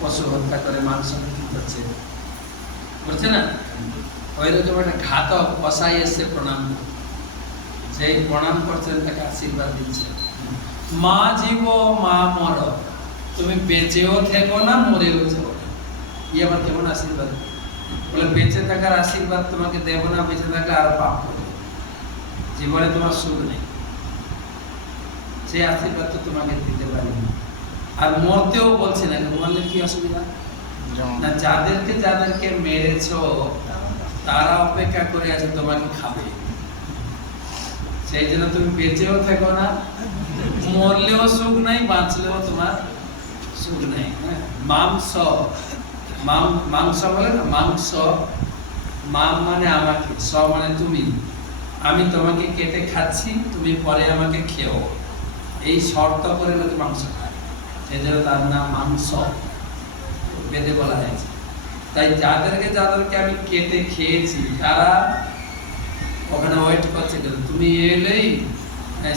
পশু হত্যা করে মাংস বিক্রি করছে, করছে না? ওইরকম একটা ঘাতক কসাই এসে প্রণাম, সেই প্রণাম করছেন তাকে আশীর্বাদ দিচ্ছেন, মা জীব মা মর, তুমি বেঁচেও থেকো না মরেও থেকো না। ই আবার কেমন আশীর্বাদ? বলে বেঁচে থাকার আশীর্বাদ তোমাকে দেব না, বেঁচে থাকলে আরো পাপ করবে, জীবনে তোমার সুখ নেই, সেই আশীর্বাদ তো তোমাকে দিতে পারি না। আর মরতেও বলছে না, মরলে কি অসুবিধা না? যাদেরকে যাদেরকে মেরেছো তারা অপেক্ষা করে আছে তোমাকে খাবে, সেই জন্য তুমি বেঁচেও থেকো না, মরলেও সুখ নাই, বাঁচলেও তোমার সুখ নেই। মাংস, মাংস বলে না, মাংস, মাম মানে আমাকে, স মানে তুমি, আমি তোমাকে কেটে খাচ্ছি, তুমি পরে আমাকে খেও, এই শর্ত করে লোকে মাংস খায়, সেই জন্য তার নাম মাংস, বেদে বলা হয়েছে। তাই যাদেরকে যাদেরকে আমি কেটে খেয়েছি তারা ওখানে ওয়েট করছে, তুমি এলেই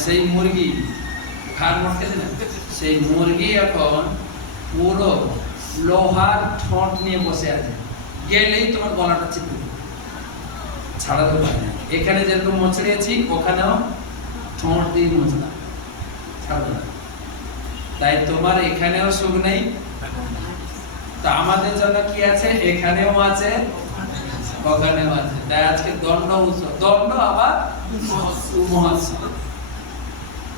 সেই মুরগি খান মরতে না, সেই মুরগি এখন পুরো লোহার ঠোঁট নিয়ে বসে আছে, গেলেই তোমার গলাটা চিপে ছাড়াতে পারে না। এখানে যেরকম মোচড়িয়েছি ওখানেও ঠোঁট দিয়ে মোচড়া, ছাড়বে না। তাই তোমার এখানেও সুখ নেই, তো আমাদের জন্য কি আছে? এখানেও আছে, ওখানেও আছে। তাই আজকে দণ্ড উৎসব, দণ্ড আবার মহোৎসব।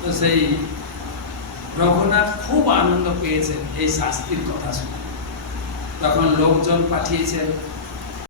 তো সেই রঘুনাথ খুব আনন্দ পেয়েছেন এই শাস্তির কথা শুনে, তখন লোকজন পাঠিয়েছেন